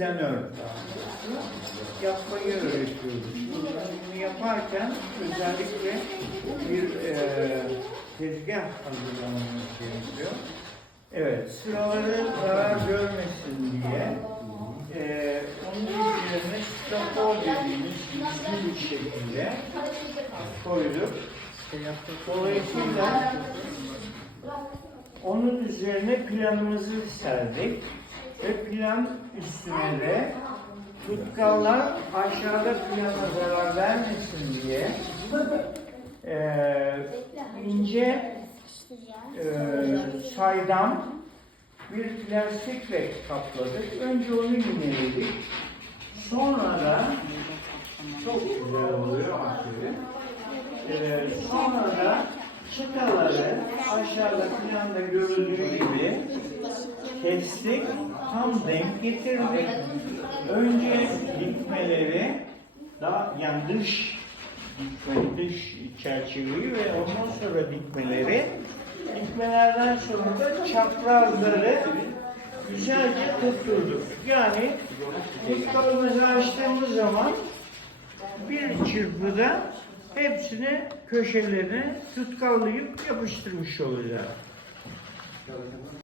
doğrusu yapmayı öğretiyoruz. Bunu yaparken özellikle bir e, tezgah hazırlamamız gerekiyor. Evet, sıraları zarar görmesin diye e, onun üzerine strafor dediğimiz güçlü bir şekilde koyduk. Dolayısıyla onun üzerine planımızı serdik ve plan üstüne de tutkallar aşağıda plana zarar vermesin diye eee, ince eee saydam bir plastikle kapladık. Önce onu yineledik. Sonra da çok güzel oluyor aferin. Ee, sonra da çıtaları aşağıda planda görüldüğü gibi kestik, tam denk getirdik. Önce dikmeleri, daha yani dış dikme, dış çerçeveyi ve ondan sonra dikmeleri, dikmelerden sonra da çaprazları güzelce tutturduk. Yani tutkalımızı açtığımız zaman bir çırpıda hepsini köşelerine tutkallayıp yapıştırmış olacağız.